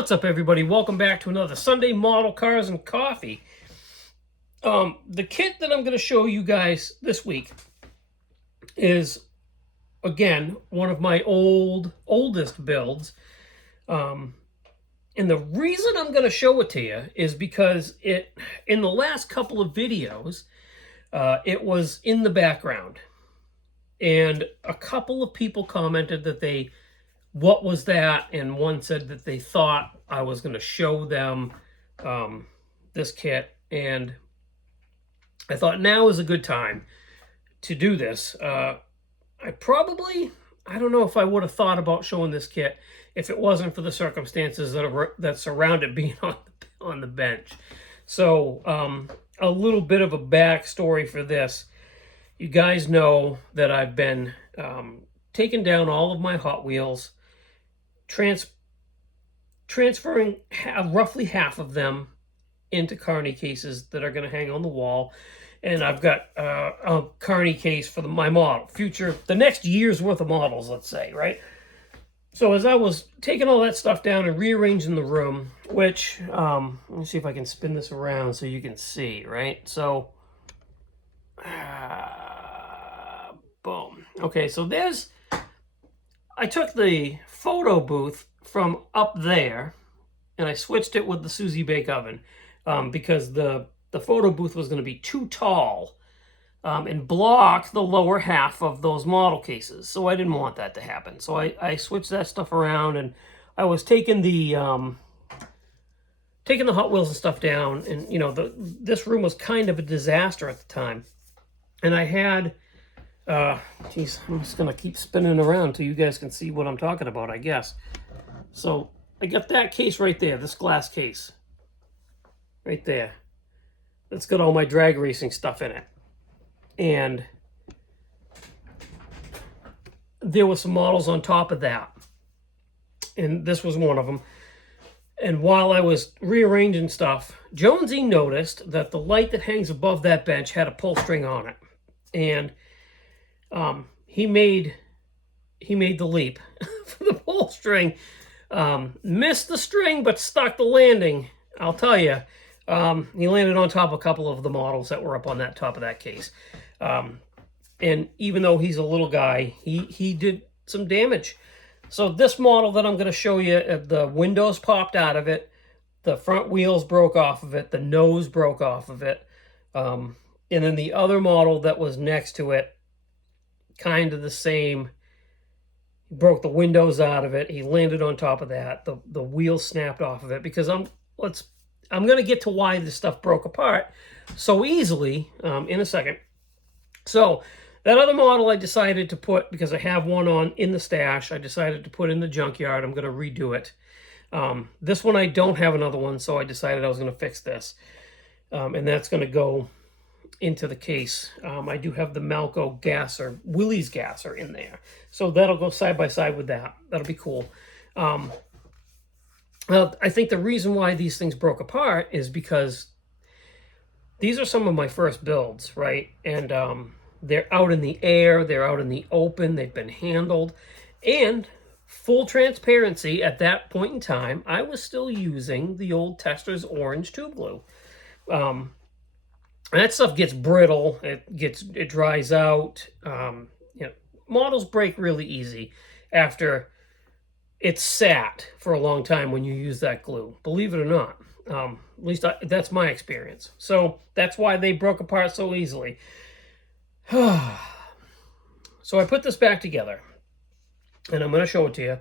What's up, everybody? Welcome back to another Sunday Model Cars and Coffee. The kit that I'm going to show you guys this week is, again, one of my oldest builds. And the reason I'm going to show it to you is because in the last couple of videos, it was in the background. And a couple of people commented that what was that? And one said that they thought I was going to show them this kit. And I thought now is a good time to do this. I don't know if I would have thought about showing this kit if it wasn't for the circumstances that surround it being on the bench. So a little bit of a backstory for this. You guys know that I've been taking down all of my Hot Wheels, transferring roughly half of them into carny cases that are going to hang on the wall. And I've got a carny case for my model, the next year's worth of models, let's say, right? So as I was taking all that stuff down and rearranging the room, which, let me see if I can spin this around so you can see, right? So, boom. Okay, so I took the photo booth from up there and I switched it with the Susie Bake Oven because the photo booth was going to be too tall and block the lower half of those model cases. So I didn't want that to happen. So I switched that stuff around, and I was taking the Hot Wheels and stuff down, and this room was kind of a disaster at the time. And I had geez, I'm just gonna keep spinning around till you guys can see what I'm talking about, I guess. So I got that case right there, this glass case right there. It's got all my drag racing stuff in it. And there were some models on top of that. And this was one of them. And while I was rearranging stuff, Jonesy noticed that the light that hangs above that bench had a pull string on it. And he made the leap for the pull string. Missed the string, but stuck the landing. I'll tell you. He landed on top of a couple of the models that were up on that top of that case. And even though he's a little guy, he did some damage. So this model that I'm going to show you, the windows popped out of it, the front wheels broke off of it, the nose broke off of it, and then the other model that was next to it, kind of the same. He broke the windows out of it. He landed on top of that. The wheels snapped off of it because I'm going to get to why this stuff broke apart so easily in a second. So that other model I decided to put, because I have one in the stash, I decided to put in the junkyard. I'm going to redo it. This one I don't have another one, so I decided I was going to fix this. And that's going to go into the case. I do have the Malco gasser, Willie's gasser in there. So that'll go side by side with that. That'll be cool. Well, I think the reason why these things broke apart is because these are some of my first builds, right? And they're out in the air, they're out in the open, they've been handled. And full transparency, at that point in time, I was still using the old Tester's orange tube glue. And that stuff gets brittle, it dries out. Models break really easy after it's sat for a long time when you use that glue, believe it or not. At least that's my experience. So that's why they broke apart so easily. So I put this back together, and I'm going to show it to you.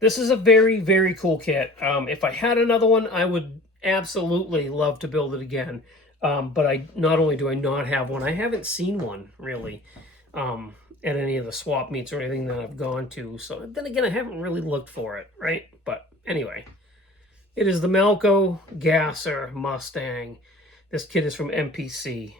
This is a very, very cool kit. If I had another one, I would absolutely love to build it again. But not only do I not have one, I haven't seen one, really. At any of the swap meets or anything that I've gone to. So then again, I haven't really looked for it, right? But anyway, it is the Malco Gasser Mustang. This kit is from MPC.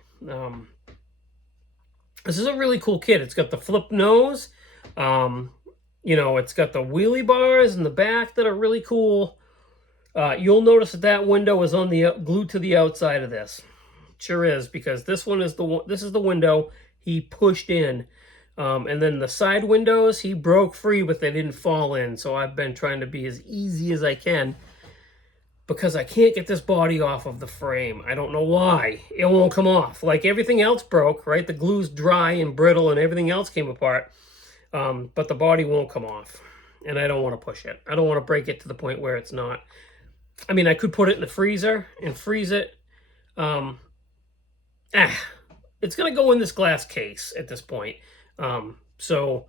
This is a really cool kit. It's got the flip nose. It's got the wheelie bars in the back that are really cool. You'll notice that window is glued to the outside of this. It sure is, because this is the window he pushed in. And then the side windows, he broke free, but they didn't fall in. So I've been trying to be as easy as I can because I can't get this body off of the frame. I don't know why. It won't come off. Like everything else broke, right? The glue's dry and brittle and everything else came apart. But the body won't come off. And I don't want to push it. I don't want to break it to the point where it's not. I mean, I could put it in the freezer and freeze it. It's going to go in this glass case at this point. So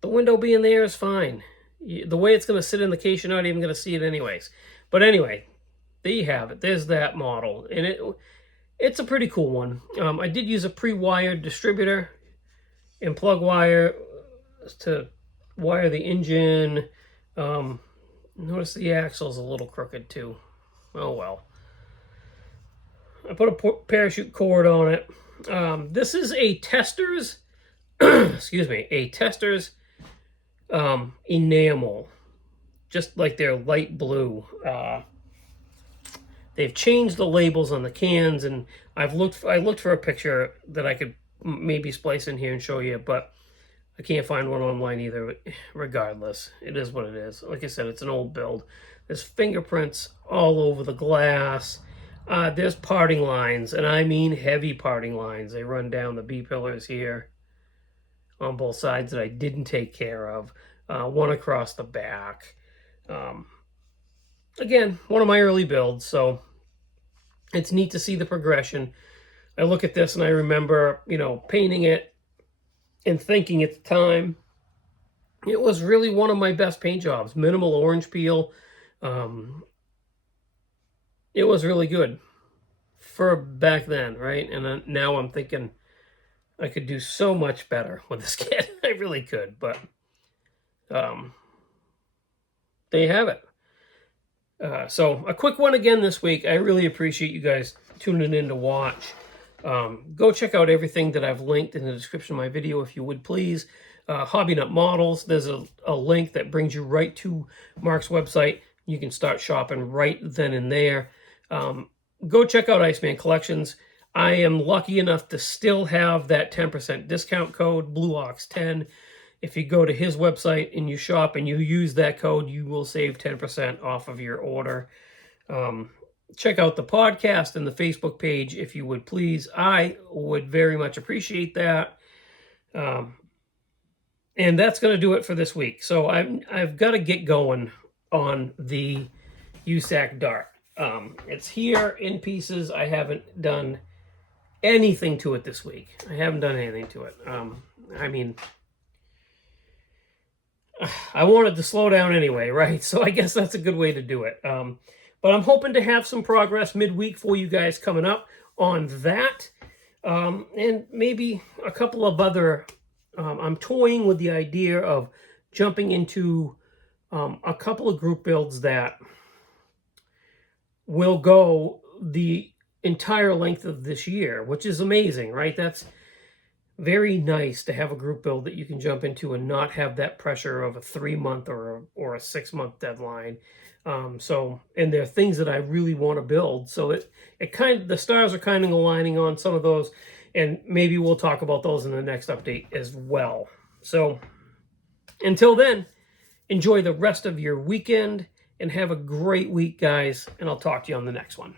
the window being there is fine. The way it's going to sit in the case, you're not even going to see it anyways. But anyway, there you have it. There's that model. And it's a pretty cool one. I did use a pre-wired distributor and plug wire to wire the engine. Notice the axle's a little crooked too. Oh well. I put a parachute cord on it. This is a Tester's, excuse me, a Tester's enamel, just like their light blue. They've changed the labels on the cans, and I looked for a picture that I could maybe splice in here and show you, but I can't find one online either. Regardless, it is what it is. Like I said, it's an old build. There's fingerprints all over the glass. There's parting lines, and I mean heavy parting lines. They run down the B-pillars here on both sides that I didn't take care of. One across the back. Again, one of my early builds, so it's neat to see the progression. I look at this and I remember, painting it and thinking at the time, it was really one of my best paint jobs. Minimal orange peel. It was really good for back then, right? And now I'm thinking I could do so much better with this kit. I really could, but there you have it. So a quick one again this week. I really appreciate you guys tuning in to watch. Go check out everything that I've linked in the description of my video, if you would please. Hobby Nut Models, there's a link that brings you right to Mark's website. You can start shopping right then and there. Go check out Iceman Collections. I am lucky enough to still have that 10% discount code, blueox10. If you go to his website and you shop and you use that code, you will save 10% off of your order. Check out the podcast and the Facebook page, if you would please. I would very much appreciate that. And that's going to do it for this week. So I've got to get going on the USAC Dart. It's here in pieces. I haven't done anything to it this week. I haven't done anything to it. I mean, I wanted to slow down anyway, right? So I guess that's a good way to do it. But I'm hoping to have some progress midweek for you guys coming up on that. And maybe a couple of other... I'm toying with the idea of jumping into a couple of group builds that will go the entire length of this year, which is amazing, right? That's very nice to have a group build that you can jump into and not have that pressure of a 3-month or a 6-month deadline. And there are things that I really want to build. So the stars are kind of aligning on some of those, and maybe we'll talk about those in the next update as well. So until then, enjoy the rest of your weekend and have a great week, guys, and I'll talk to you on the next one.